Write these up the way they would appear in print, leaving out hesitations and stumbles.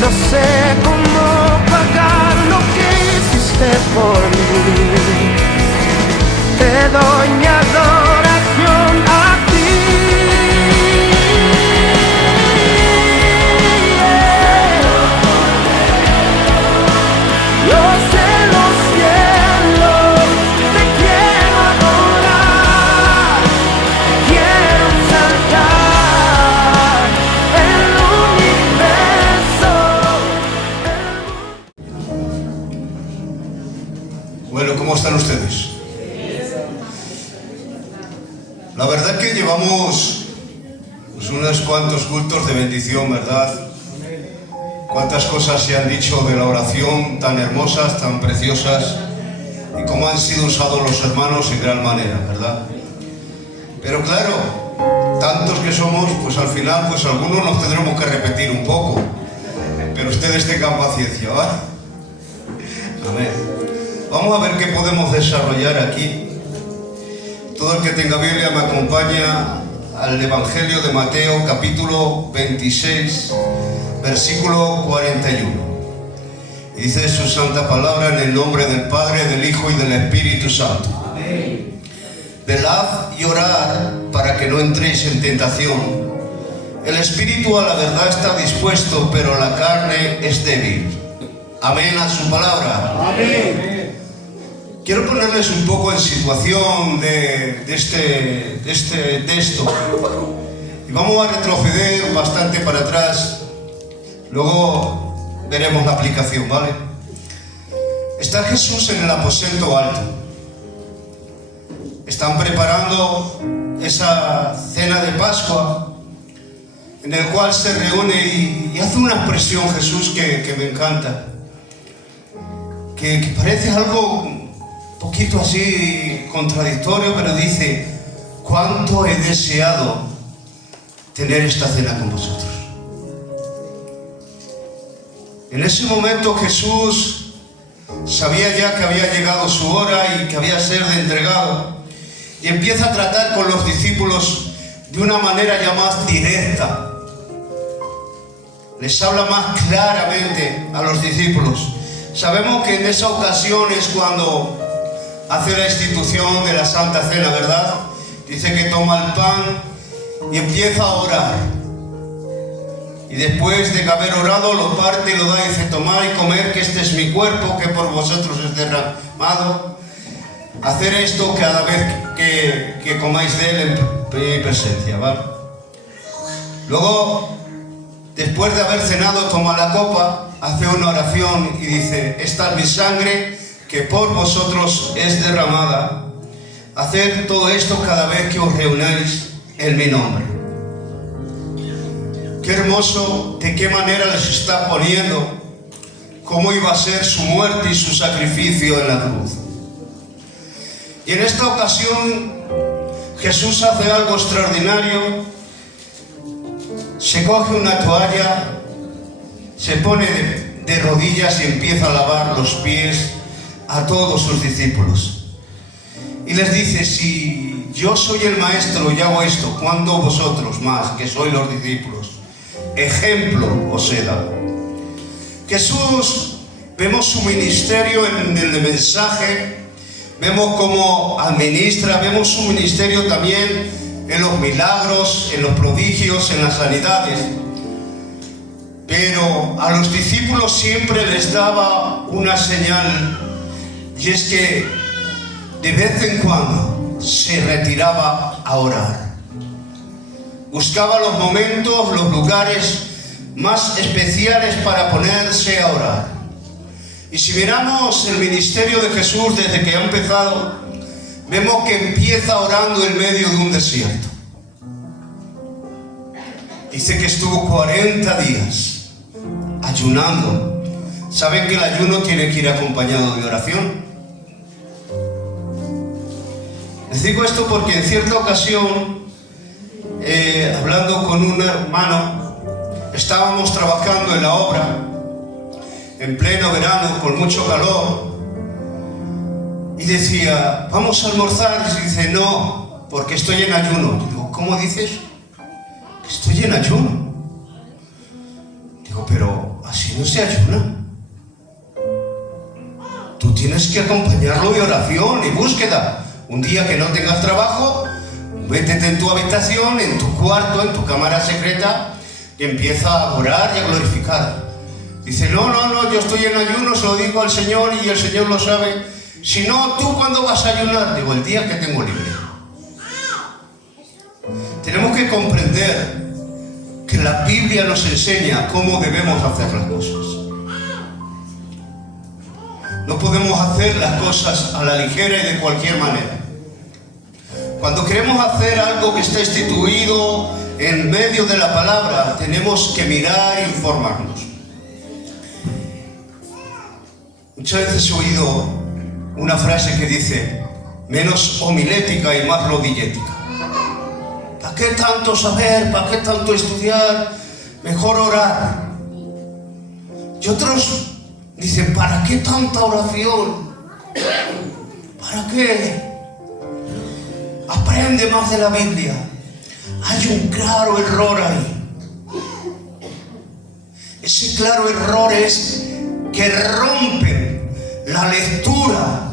No sé cómo pagar lo que hiciste por mí. Te doy mi adoración a ti. Dios de los cielos, te quiero adorar, quiero saltar el universo. Bueno, ¿cómo están ustedes? La verdad que llevamos pues, unos cuantos cultos de bendición, ¿verdad? Cuántas cosas se han dicho de la oración, tan hermosas, tan preciosas, y cómo han sido usados los hermanos en gran manera, ¿verdad? Pero claro, tantos que somos, pues al final, pues algunos nos tendremos que repetir un poco, pero ustedes tengan paciencia, ¿vale? Amén. Vamos a ver qué podemos desarrollar aquí. Todo el que tenga Biblia me acompaña al Evangelio de Mateo, capítulo 26, versículo 41. Y dice su santa palabra: en el nombre del Padre, del Hijo y del Espíritu Santo. Amén. Velad y orad para que no entréis en tentación. El espíritu a la verdad está dispuesto, pero la carne es débil. Amén a su palabra. Amén. Quiero ponerles un poco en situación de este texto. Y vamos a retroceder bastante para atrás. Luego veremos la aplicación, ¿vale? Está Jesús en el aposento alto. Están preparando esa cena de Pascua, en el cual se reúne y hace una expresión Jesús que me encanta. Que parece algo un poquito así contradictorio, pero dice: cuánto he deseado tener esta cena con vosotros. En ese momento Jesús sabía ya que había llegado su hora y que había de ser entregado, y empieza a tratar con los discípulos de una manera ya más directa. Les habla más claramente a los discípulos. Sabemos que en esa ocasión es cuando hace la institución de la Santa Cena, ¿verdad? Dice que toma el pan y empieza a orar. Y después de haber orado, lo parte y lo da y dice: tomad y comer, que este es mi cuerpo, que por vosotros es derramado. Hacer esto cada vez que comáis de él en mi presencia, ¿vale? Luego, después de haber cenado, toma la copa, hace una oración y dice: esta es mi sangre, que por vosotros es derramada. Haced todo esto cada vez que os reunáis en mi nombre. Qué hermoso, de qué manera les está poniendo cómo iba a ser su muerte y su sacrificio en la cruz. Y en esta ocasión Jesús hace algo extraordinario. Se coge una toalla, se pone de rodillas y empieza a lavar los pies a todos sus discípulos. Y les dice: si yo soy el maestro y hago esto, ¿cuándo vosotros más, que sois los discípulos? Ejemplo os he dado. Jesús, vemos su ministerio en el mensaje, vemos cómo administra, vemos su ministerio también en los milagros, en los prodigios, en las sanidades. Pero a los discípulos siempre les daba una señal, y es que de vez en cuando se retiraba a orar. Buscaba los momentos, los lugares más especiales para ponerse a orar. Y si miramos el ministerio de Jesús desde que ha empezado, vemos que empieza orando en medio de un desierto. Dice que estuvo 40 días ayunando. ¿Saben que el ayuno tiene que ir acompañado de oración? Les digo esto porque en cierta ocasión, hablando con un hermano, estábamos trabajando en la obra, en pleno verano, con mucho calor, y decía: vamos a almorzar. Y dice: no, porque estoy en ayuno. Digo: ¿cómo dices? Estoy en ayuno. Digo: pero así no se ayuna. Tú tienes que acompañarlo de oración y búsqueda. Un día que no tengas trabajo, métete en tu habitación, en tu cuarto, en tu cámara secreta y empieza a orar y a glorificar. Dice, no, yo estoy en ayuno, se lo digo al Señor y el Señor lo sabe. Si no, ¿tú cuándo vas a ayunar? Digo, el día que tengo libre. Tenemos que comprender que la Biblia nos enseña cómo debemos hacer las cosas. No podemos hacer las cosas a la ligera y de cualquier manera. Cuando queremos hacer algo que está instituido en medio de la palabra, tenemos que mirar e informarnos. Muchas veces he oído una frase que dice, menos homilética y más rodillética. ¿Para qué tanto saber? ¿Para qué tanto estudiar? Mejor orar. Y otros dicen, ¿para qué tanta oración? ¿Para qué? Aprende más de la Biblia. Hay un claro error ahí. Ese claro error es que rompen la lectura,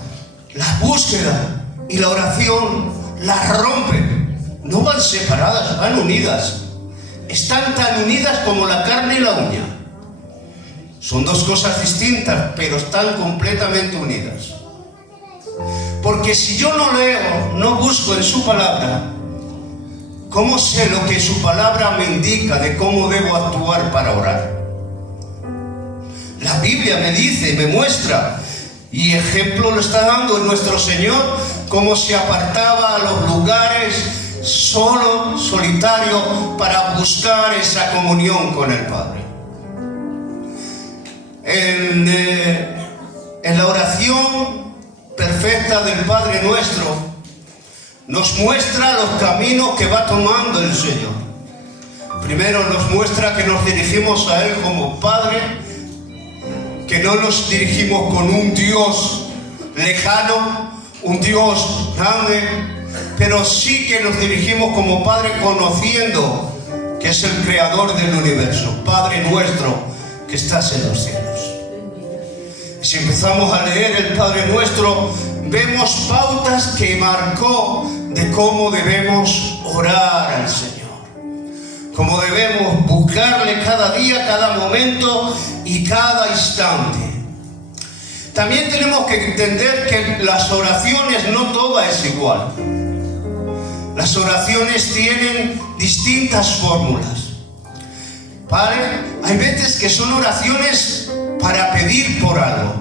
la búsqueda y la oración. Las rompen. No van separadas, van unidas. Están tan unidas como la carne y la uña. Son dos cosas distintas, pero están completamente unidas. Porque si yo no leo, no busco en su palabra, ¿cómo sé lo que su palabra me indica de cómo debo actuar para orar? La Biblia me dice, me muestra, y ejemplo lo está dando nuestro Señor, cómo se apartaba a los lugares solo, solitario, para buscar esa comunión con el Padre. En la oración perfecta del Padre Nuestro nos muestra los caminos que va tomando el Señor. Primero nos muestra que nos dirigimos a Él como Padre, que no nos dirigimos con un Dios lejano, un Dios grande, pero sí que nos dirigimos como Padre conociendo que es el Creador del universo, Padre nuestro que estás en los cielos. Y si empezamos a leer el Padre Nuestro, vemos pautas que marcó de cómo debemos orar al Señor, cómo debemos buscarle cada día, cada momento y cada instante. También tenemos que entender que las oraciones no toda es igual. Las oraciones tienen distintas fórmulas. ¿Vale? Hay veces que son oraciones para pedir por algo.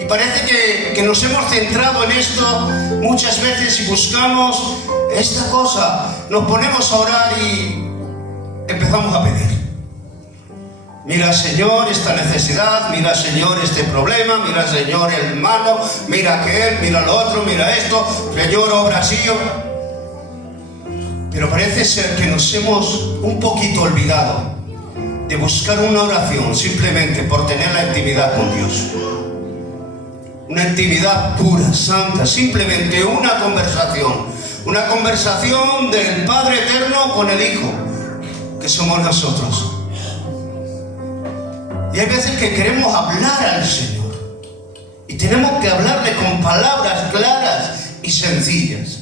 Y parece que nos hemos centrado en esto muchas veces y buscamos esta cosa. Nos ponemos a orar y empezamos a pedir. Mira, Señor, esta necesidad, mira, Señor, este problema, mira, Señor, el hermano, mira aquel, mira lo otro, mira esto, Señor, obra así. Pero parece ser que nos hemos un poquito olvidado de buscar una oración simplemente por tener la intimidad con Dios. Una intimidad pura, santa, simplemente una conversación del Padre Eterno con el Hijo, que somos nosotros. Y hay veces que queremos hablar al Señor y tenemos que hablarle con palabras claras y sencillas.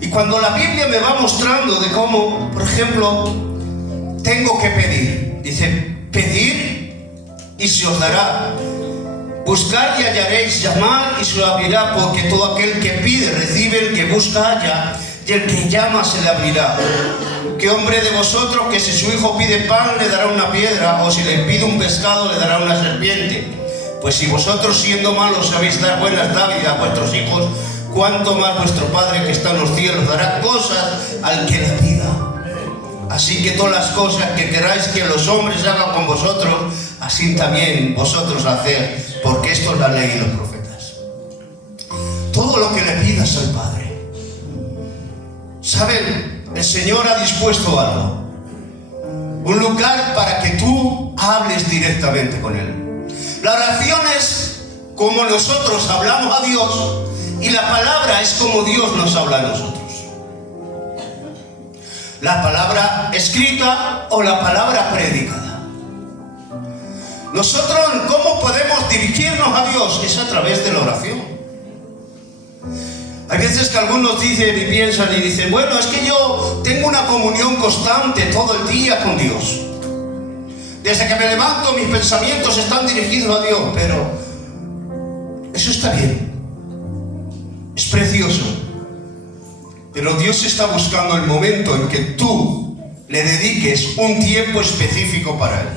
Y cuando la Biblia me va mostrando de cómo, por ejemplo, tengo que pedir, dice, pedir y se os dará, buscar y hallaréis, llamar y se os abrirá, porque todo aquel que pide recibe, el que busca halla, y el que llama se le abrirá. ¿Qué hombre de vosotros que si su hijo pide pan le dará una piedra, o si le pide un pescado le dará una serpiente? Pues si vosotros siendo malos sabéis dar buenas dádivas a vuestros hijos, cuánto más vuestro Padre que está en los cielos dará cosas al que le pida. Así que todas las cosas que queráis que los hombres hagan con vosotros, así también vosotros haced, porque esto es la ley y los profetas. Todo lo que le pidas al Padre. ¿Saben? El Señor ha dispuesto algo. Un lugar para que tú hables directamente con Él. La oración es como nosotros hablamos a Dios, y la palabra es como Dios nos habla a nosotros. La palabra escrita o la palabra predicada. Nosotros, ¿cómo podemos dirigirnos a Dios? Es a través de la oración. Hay veces que algunos dicen y piensan y dicen, bueno, es que yo tengo una comunión constante todo el día con Dios. Desde que me levanto mis pensamientos están dirigidos a Dios, pero eso está bien, es precioso. Pero Dios está buscando el momento en que tú le dediques un tiempo específico para Él.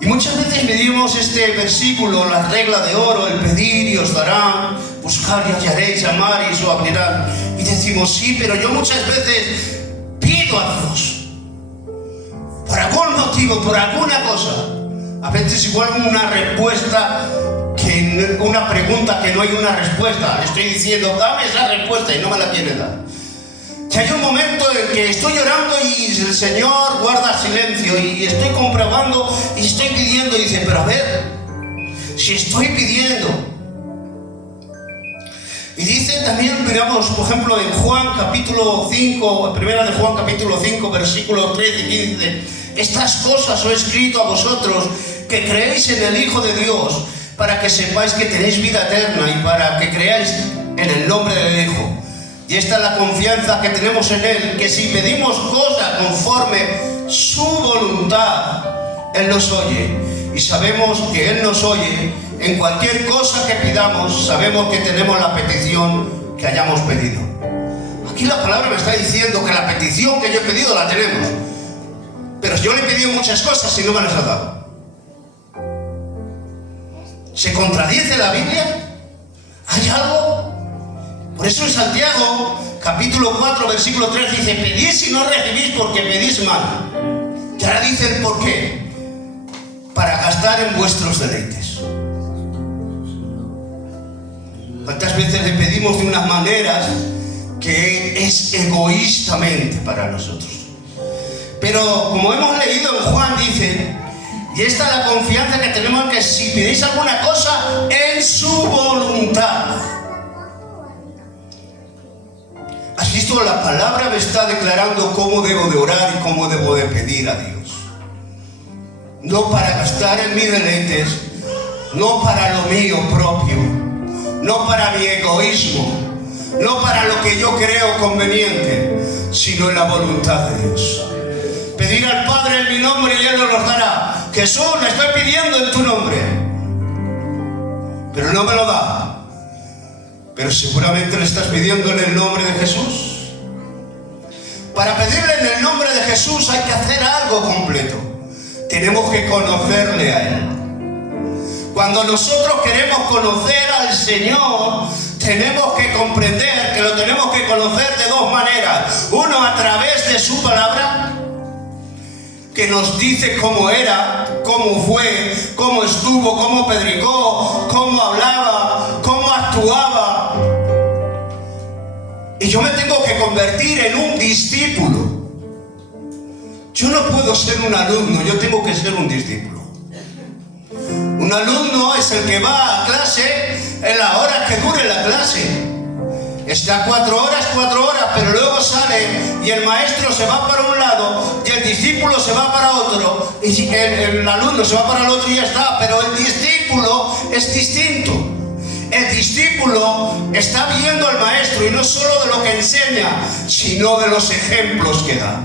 Y muchas veces medimos este versículo, la regla de oro, el pedir y os darán, buscar y hallaréis, llamar y os abrirán. Y decimos, sí, pero yo muchas veces pido a Dios por algún motivo, por alguna cosa. A veces igual una respuesta, una pregunta que no hay una respuesta. Le estoy diciendo, dame esa respuesta y no me la quiere dar. Que hay un momento en que estoy llorando y el Señor guarda silencio y estoy comprobando y estoy pidiendo y dice, pero a ver, si estoy pidiendo. Y dice también, miramos por ejemplo en Juan capítulo 5, primera de Juan capítulo 5, versículos 13 y 15, estas cosas os he escrito a vosotros que creéis en el Hijo de Dios, para que sepáis que tenéis vida eterna y para que creáis en el nombre del Hijo. Y esta es la confianza que tenemos en Él, que si pedimos cosas conforme su voluntad, Él nos oye. Y sabemos que Él nos oye en cualquier cosa que pidamos, sabemos que tenemos la petición que hayamos pedido. Aquí la palabra me está diciendo que la petición que yo he pedido la tenemos. Pero yo le he pedido muchas cosas y no me las ha dado. ¿Se contradice la Biblia? ¿Hay algo? Por eso en Santiago, capítulo 4, versículo 3, dice, pedís y no recibís porque pedís mal. Y ahora dice el por qué. Para gastar en vuestros deleites. ¿Cuántas veces le pedimos de unas maneras que es egoístamente para nosotros? Pero como hemos leído en Juan, dice, y esta es la confianza que tenemos, que si pedís alguna cosa en su voluntad. ¿Has visto? La palabra me está declarando cómo debo de orar y cómo debo de pedir a Dios. No para gastar en mis deleites, no para lo mío propio, no para mi egoísmo, no para lo que yo creo conveniente, sino en la voluntad de Dios. Pedir al Padre en mi nombre y Él nos los dará. Jesús, le estoy pidiendo en tu nombre, pero no me lo da. Pero seguramente le estás pidiendo en el nombre de Jesús. Para pedirle en el nombre de Jesús hay que hacer algo completo. Tenemos que conocerle a Él. Cuando nosotros queremos conocer al Señor, tenemos que comprender que lo tenemos que conocer de dos maneras. Uno, a través de su palabra, que nos dice cómo era, cómo fue, cómo estuvo, cómo predicó, cómo hablaba, cómo actuaba. Y yo me tengo que convertir en un discípulo. Yo no puedo ser un alumno, yo tengo que ser un discípulo. Un alumno es el que va a clase en la hora que dure la clase. Está 4 horas, pero luego sale y el maestro se va para un lado y el discípulo se va para otro, y el alumno se va para el otro y ya está. Pero el discípulo es distinto. El discípulo está viendo al maestro, y no solo de lo que enseña, sino de los ejemplos que da.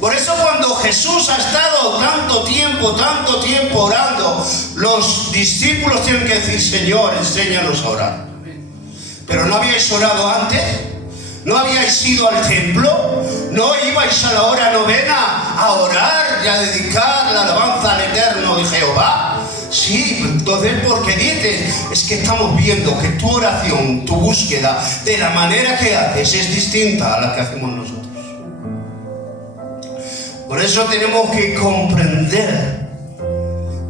Por eso cuando Jesús ha estado tanto tiempo orando, los discípulos tienen que decir, Señor, enséñanos a orar. Pero ¿no habíais orado antes? ¿No habíais ido al templo? ¿No ibais a la hora novena a orar y a dedicar la alabanza al Eterno de Jehová? Sí, entonces ¿por qué dices? Es que estamos viendo que tu oración, tu búsqueda, de la manera que haces, es distinta a la que hacemos nosotros. Por eso tenemos que comprender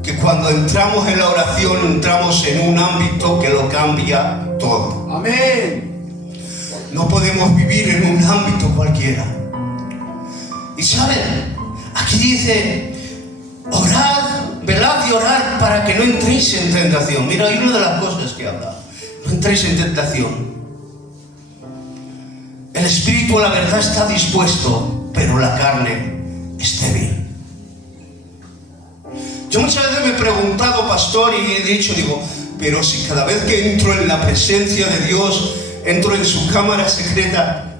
que cuando entramos en la oración, entramos en un ámbito que lo cambia todo. Amén. No podemos vivir en un ámbito cualquiera. Y saben, aquí dice, orad, velad y orad para que no entréis en tentación. Mira, hay una de las cosas que habla, no entréis en tentación. El espíritu, la verdad, está dispuesto, pero la carne es débil. Yo muchas veces me he preguntado, pastor, y he dicho, digo, pero si cada vez que entro en la presencia de Dios, entro en su cámara secreta,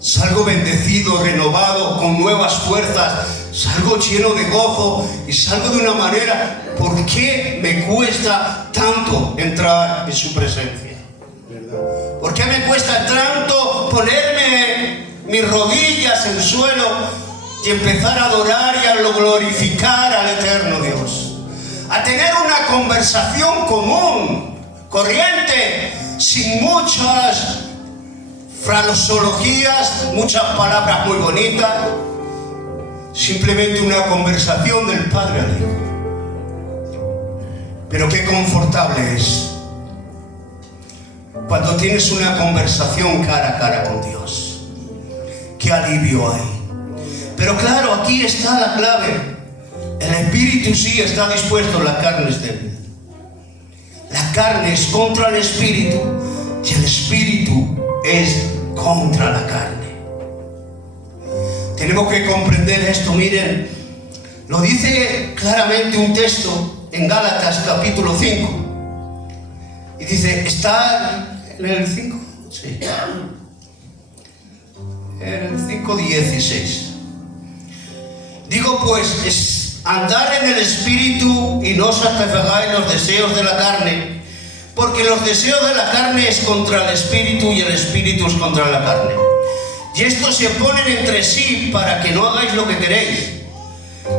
salgo bendecido, renovado, con nuevas fuerzas, salgo lleno de gozo y salgo de una manera, ¿por qué me cuesta tanto entrar en su presencia? ¿Por qué me cuesta tanto ponerme mis rodillas en el suelo y empezar a adorar y a glorificar al eterno Dios? A tener una conversación común, corriente, sin muchas fraseologías, muchas palabras muy bonitas, simplemente una conversación del Padre al Hijo. Pero qué confortable es cuando tienes una conversación cara a cara con Dios. Qué alivio hay. Pero claro, aquí está la clave. El espíritu sí está dispuesto, la carne es débil. La carne es contra el espíritu y el espíritu es contra la carne. Tenemos que comprender esto. Miren, lo dice claramente un texto en Gálatas capítulo 5. Y dice, ¿está en el 5? Sí. En el 5:16. Digo pues, andar en el espíritu y no satisfagáis los deseos de la carne, porque los deseos de la carne es contra el espíritu y el espíritu es contra la carne. Y estos se oponen entre sí para que no hagáis lo que queréis.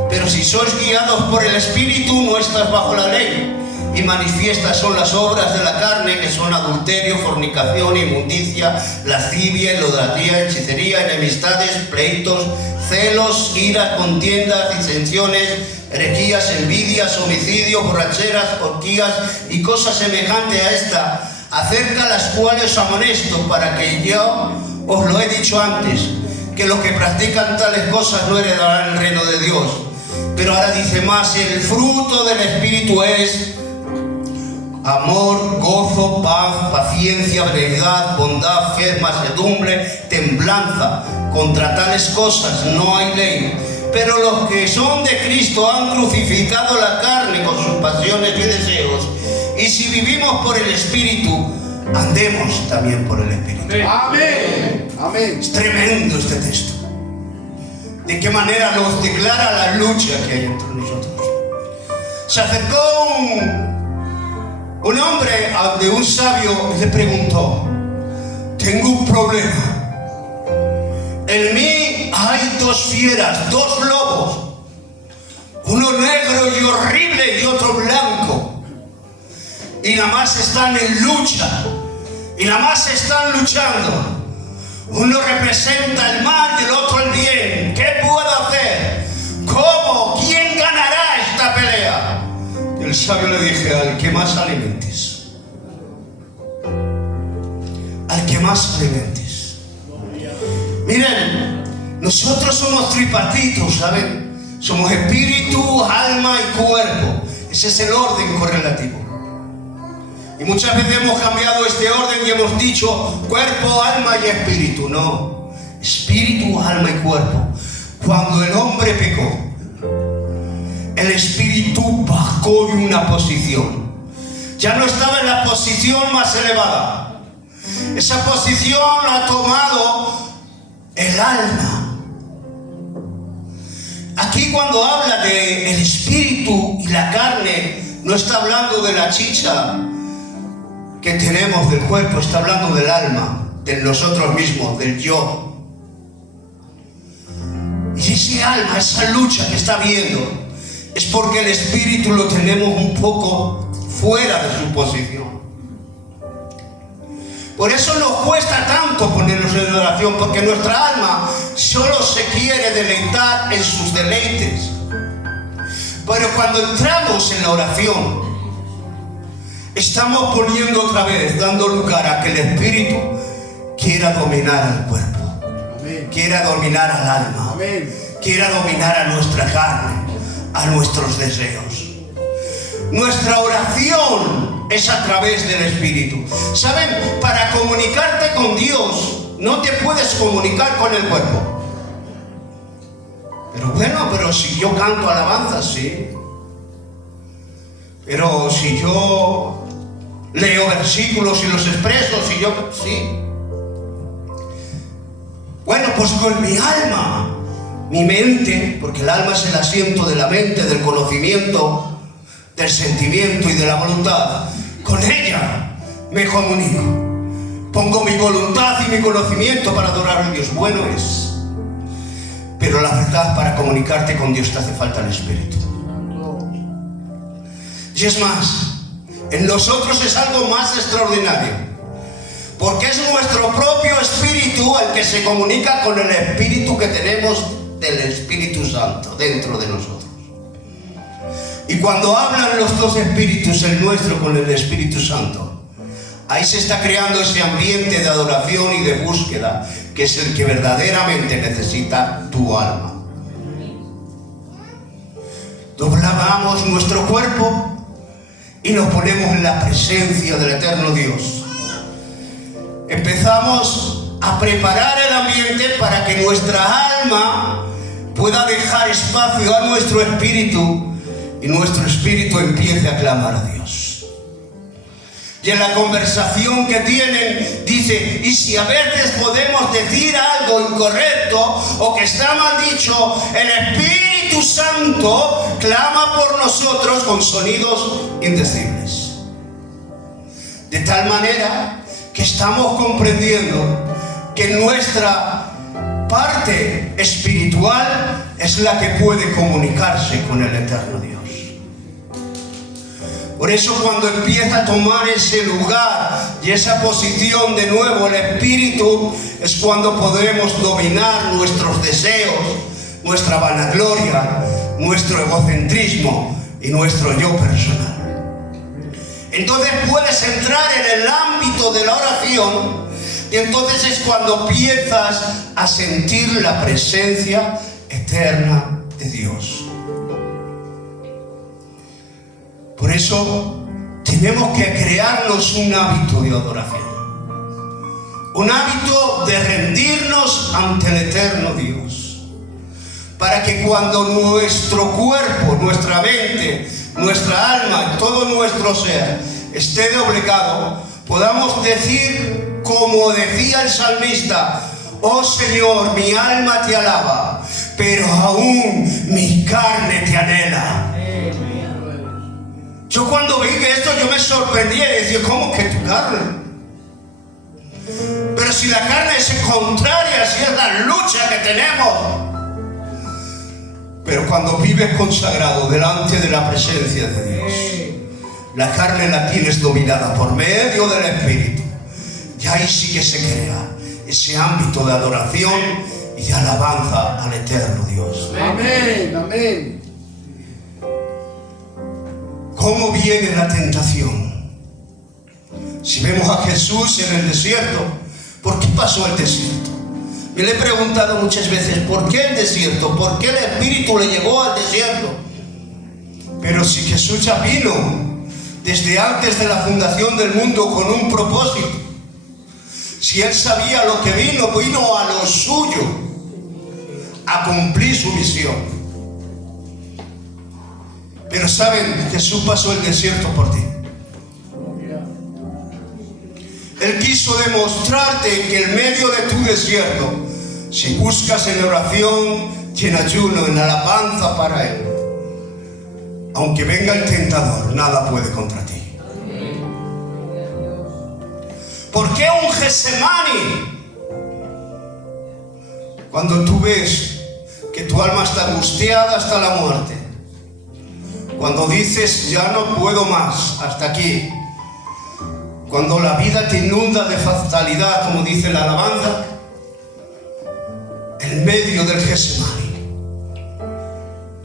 Pero si sois guiados por el espíritu, no estás bajo la ley. Y manifiestas son las obras de la carne, que son adulterio, fornicación, inmundicia, lascivia, idolatría, hechicería, enemistades, pleitos, celos, iras, contiendas, disensiones, herejías, envidias, homicidios, borracheras, orgías y cosas semejantes a esta, acerca de las cuales os amonesto, para que yo os lo he dicho antes, que los que practican tales cosas no heredarán el reino de Dios. Pero ahora dice más, el fruto del Espíritu es amor, gozo, paz, paciencia, benignidad, bondad, fe, mansedumbre, templanza. Contra tales cosas no hay ley. Pero los que son de Cristo han crucificado la carne con sus pasiones y deseos. Y si vivimos por el Espíritu, andemos también por el Espíritu. Amén. Amén. Es tremendo este texto. De qué manera nos declara la lucha que hay entre nosotros. Se acercó un hombre de un sabio y le preguntó, tengo un problema. En mí hay dos fieras, dos lobos, uno negro y horrible y otro blanco, y nada más están en lucha, y nada más están luchando. Uno representa el mal y el otro el bien. ¿Qué puedo hacer? ¿Cómo? ¿Quién ganará esta pelea? Y el sabio le dije, al que más alimentes. Al que más alimentes. Miren, nosotros somos tripartitos, ¿saben? Somos espíritu, alma y cuerpo. Ese es el orden correlativo. Y muchas veces hemos cambiado este orden y hemos dicho cuerpo, alma y espíritu. No, espíritu, alma y cuerpo. Cuando el hombre pecó, el espíritu bajó de una posición. Ya no estaba en la posición más elevada. Esa posición la ha tomado el alma. Aquí cuando habla de el espíritu y la carne, no está hablando de la chicha que tenemos del cuerpo, está hablando del alma, de nosotros mismos, del yo. Y ese alma, esa lucha que está viendo, es porque el espíritu lo tenemos un poco fuera de su posición. Por eso nos cuesta tanto ponernos en oración, porque nuestra alma solo se quiere deleitar en sus deleites. Pero cuando entramos en la oración, estamos poniendo otra vez, dando lugar a que el espíritu quiera dominar al cuerpo. Amén. Quiera dominar al alma. Amén. Quiera dominar a nuestra carne, a nuestros deseos. Nuestra oración es a través del espíritu. ¿Saben? Para comunicarte con Dios, no te puedes comunicar con el cuerpo. Pero si yo canto alabanzas, sí. Pero si yo leo versículos y los expreso, si yo... sí. Bueno, pues con mi alma, mi mente, porque el alma es el asiento de la mente, del conocimiento, del sentimiento y de la voluntad, con ella me comunico. Pongo mi voluntad y mi conocimiento para adorar a Dios. Bueno es. Pero la verdad, para comunicarte con Dios te hace falta el Espíritu. Y es más, en nosotros es algo más extraordinario, porque es nuestro propio espíritu el que se comunica con el espíritu que tenemos del Espíritu Santo dentro de nosotros. Y cuando hablan los dos espíritus, el nuestro con el Espíritu Santo, ahí se está creando ese ambiente de adoración y de búsqueda, que es el que verdaderamente necesita tu alma. Doblamos nuestro cuerpo y nos ponemos en la presencia del eterno Dios. Empezamos a preparar el ambiente para que nuestra alma pueda dejar espacio a nuestro espíritu y nuestro espíritu empiece a clamar a Dios. Y en la conversación que tienen dice, y si a veces podemos decir algo incorrecto o que está mal dicho, el Espíritu Santo clama por nosotros con sonidos indecibles. De tal manera que estamos comprendiendo que nuestra parte espiritual es la que puede comunicarse con el eterno Dios. Por eso cuando empieza a tomar ese lugar y esa posición de nuevo el Espíritu, es cuando podemos dominar nuestros deseos, nuestra vanagloria, nuestro egocentrismo y nuestro yo personal. Entonces puedes entrar en el ámbito de la oración y entonces es cuando empiezas a sentir la presencia eterna de Dios. Por eso tenemos que crearnos un hábito de adoración, un hábito de rendirnos ante el eterno Dios, para que cuando nuestro cuerpo, nuestra mente, nuestra alma, todo nuestro ser esté doblegado, podamos decir como decía el salmista: oh Señor, mi alma te alaba, pero aún mi carne te anhela. Yo cuando vi esto yo me sorprendí y decía, ¿cómo que tu carne? Pero si la carne es contraria, si es la lucha que tenemos. Pero cuando vives consagrado delante de la presencia de Dios, la carne la tienes dominada por medio del Espíritu. Y ahí sí que se crea ese ámbito de adoración y de alabanza al eterno Dios. Amén, amén. ¿Cómo viene la tentación? Si vemos a Jesús en el desierto, ¿por qué pasó el desierto? Me le he preguntado muchas veces, ¿por qué el desierto? ¿Por qué el Espíritu le llevó al desierto? Pero si Jesús ya vino desde antes de la fundación del mundo con un propósito, si Él sabía lo que vino, vino a lo suyo, a cumplir su misión. Pero saben, Jesús pasó el desierto por ti. Él quiso demostrarte que en medio de tu desierto, si buscas en oración y en ayuno, en alabanza para Él, aunque venga el tentador, nada puede contra ti. ¿Por qué un Getsemaní? Cuando tú ves que tu alma está angustiada hasta la muerte, cuando dices, ya no puedo más, hasta aquí. Cuando la vida te inunda de fatalidad, como dice la alabanza, en medio del Getsemaní,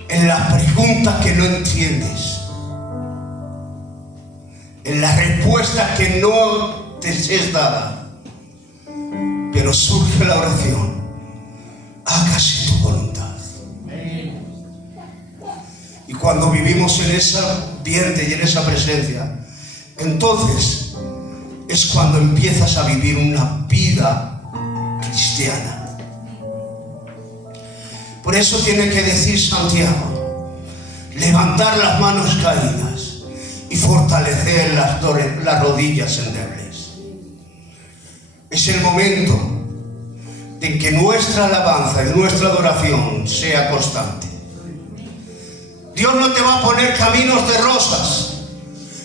en las preguntas que no entiendes, en las respuestas que no te es dada, pero surge la oración: hágase tu voluntad. Y cuando vivimos en ese ambiente y en esa presencia, entonces es cuando empiezas a vivir una vida cristiana. Por Por eso tiene que decir Santiago: levantar las manos caídas y fortalecer las rodillas endebles. Es el momento de que nuestra alabanza y nuestra adoración sea constante. Dios no te va a poner caminos de rosas,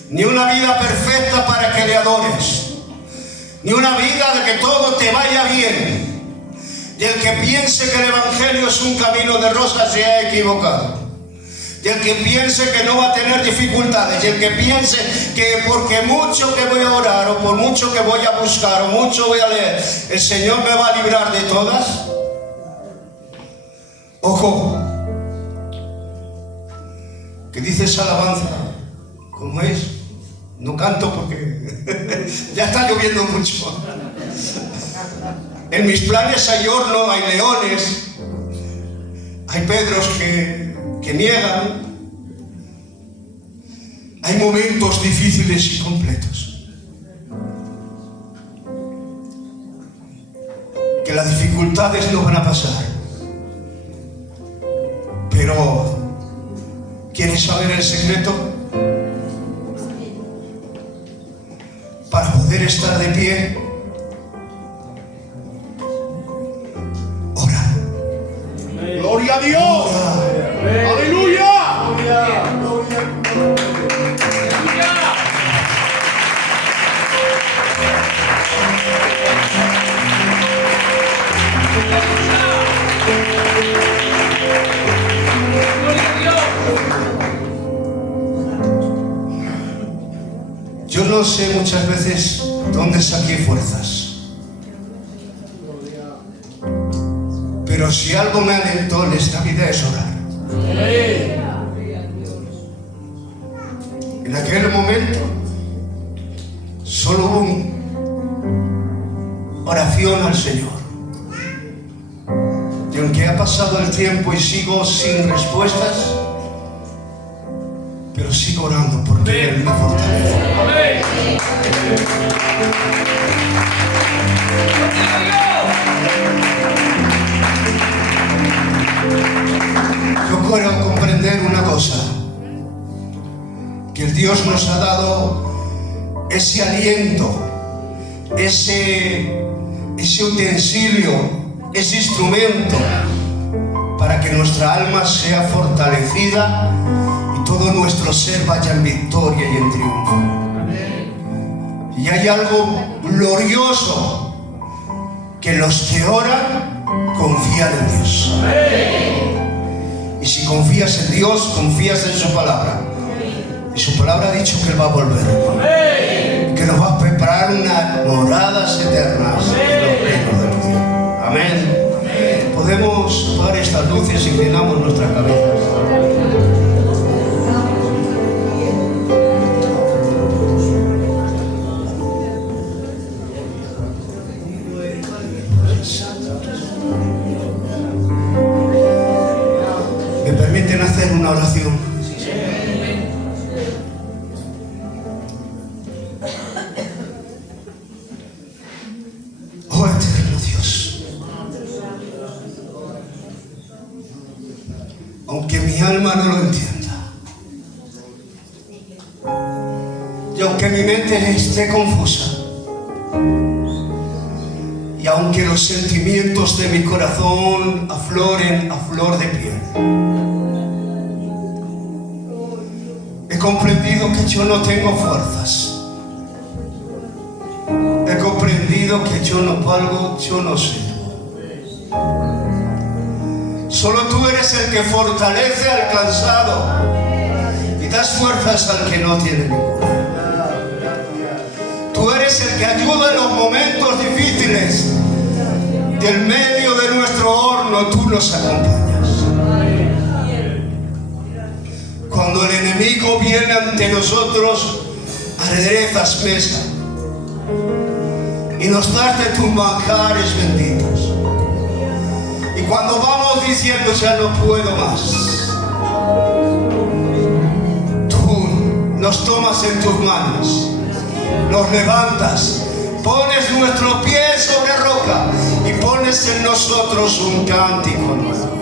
ni una vida perfecta para que le adores, ni una vida de que todo te vaya bien. Y el que piense que el Evangelio es un camino de rosas se ha equivocado. Y el que piense que no va a tener dificultades, y el que piense que porque mucho que voy a orar, o por mucho que voy a buscar, o mucho voy a leer, el Señor me va a librar de todas. Ojo, que dice esa alabanza, ¿cómo es? No canto porque ya está lloviendo mucho. En mis planes hay horno, hay leones, hay Pedros que niegan, hay momentos difíciles y completos. Que las dificultades no van a pasar, pero ¿quieres saber el secreto? Para poder estar de pie, ora. ¡Gloria a Dios! ¡Aleluya! Yo no sé muchas veces dónde saqué fuerzas, pero si algo me alentó en esta vida es orar. En aquel momento solo hubo una oración al Señor. Y aunque ha pasado el tiempo y sigo sin respuestas, pero sigo orando porque Él me fortalece. Yo quiero comprender una cosa, que el Dios nos ha dado ese aliento, ese utensilio, ese instrumento para que nuestra alma sea fortalecida y todo nuestro ser vaya en victoria y en triunfo. Y hay algo glorioso, que los que oran confían en Dios. Y si confías en Dios, confías en su palabra. Y su palabra ha dicho que Él va a volver, que nos va a preparar unas moradas eternas en los reinos de los cielos. Amén. Podemos apagar estas luces y inclinamos nuestras cabezas. ¿Me permiten hacer una oración? Oh eterno Dios, aunque mi alma no lo entienda, y aunque mi mente esté confusa, y aunque los sentimientos de mi corazón afloren a flor de piel, he comprendido que yo no tengo fuerzas. He comprendido que yo no valgo, yo no sé. Solo tú eres el que fortalece al cansado y das fuerzas al que no tiene ninguna. Tú eres el que ayuda en los momentos difíciles. Del medio de nuestro horno tú nos acompañas. Cuando el enemigo viene ante nosotros, aderezas mesa y nos das de tus manjares benditos. Y cuando vamos diciendo ya no puedo más, tú nos tomas en tus manos, nos levantas, pones nuestro pie sobre roca y pones en nosotros un cántico nuevo.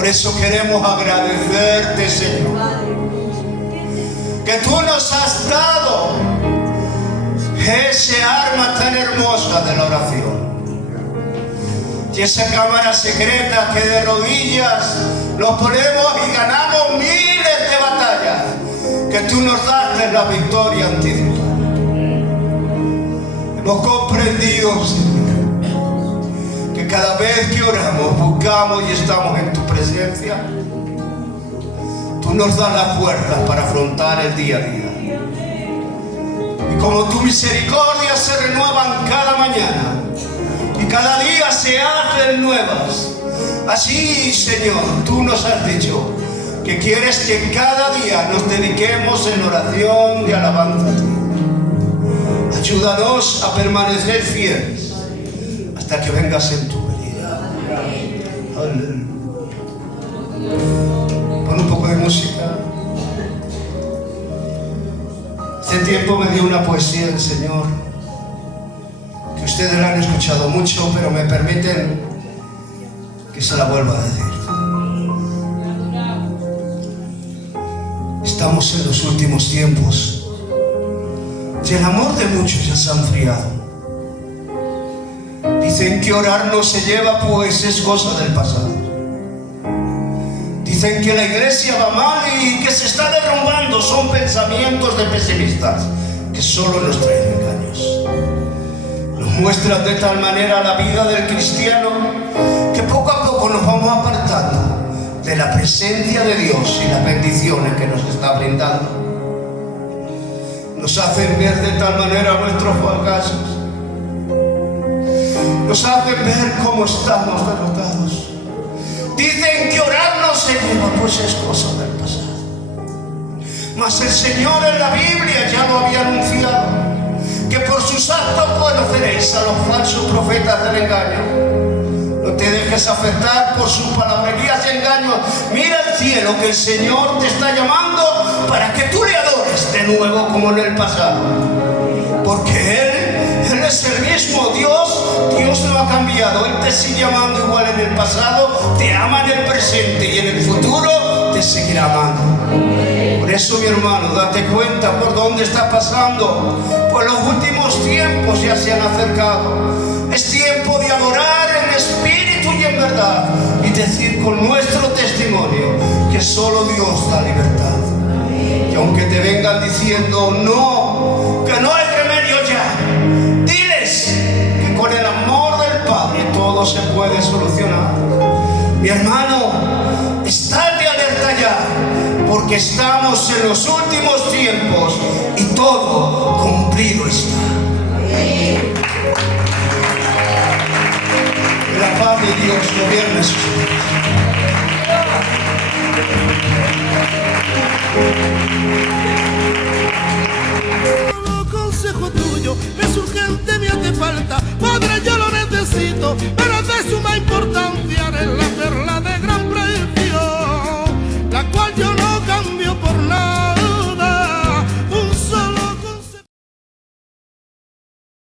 Por eso queremos agradecerte, Señor, que tú nos has dado ese arma tan hermosa de la oración. Y esa cámara secreta que de rodillas nos ponemos y ganamos miles de batallas, que tú nos das la victoria ante Dios. Hemos comprendido, Señor, que cada vez que oramos, buscamos y estamos en tu presencia, tú nos das las fuerzas para afrontar el día a día. Y como tu misericordia se renuevan cada mañana y cada día se hacen nuevas, así, Señor, tú nos has dicho que quieres que cada día nos dediquemos en oración de alabanza a ti. Ayúdanos a permanecer fieles hasta que vengas en tu venida. Aleluya. Pon un poco de música. Hace tiempo me dio una poesía el Señor, que ustedes la han escuchado mucho, pero me permiten que se la vuelva a decir. Estamos en los últimos tiempos y el amor de muchos ya se ha enfriado. Dicen que orar no se lleva, pues es cosa del pasado. Dicen que la iglesia va mal y que se está derrumbando. Son pensamientos de pesimistas que solo nos traen engaños. Nos muestran de tal manera la vida del cristiano que poco a poco nos vamos apartando de la presencia de Dios y las bendiciones que nos está brindando. Nos hacen ver de tal manera nuestros fracasos. Nos hacen ver cómo estamos derrotados. Dicen que orar no se lleva, pues es cosa del pasado. Mas el Señor en la Biblia ya lo había anunciado, que por sus actos conoceréis a los falsos profetas del engaño. No te dejes afectar por sus palabrerías y engaños. Mira al cielo, que el Señor te está llamando para que tú le adores de nuevo como en el pasado. Porque Él es el mismo Dios. Dios no ha cambiado. Él te sigue amando igual en el pasado, te ama en el presente y en el futuro te seguirá amando. Por eso, mi hermano, date cuenta por dónde está pasando. Pues los últimos tiempos ya se han acercado. Es tiempo de adorar en espíritu y en verdad, y decir con nuestro testimonio que solo Dios da libertad. Y aunque te vengan diciendo no, que no hay remedio ya, diles que con el amor del Padre todo se puede solucionar. Mi hermano, estate alerta ya, porque estamos en los últimos tiempos y todo cumplido está. Que la paz de Dios gobierne sus vidas.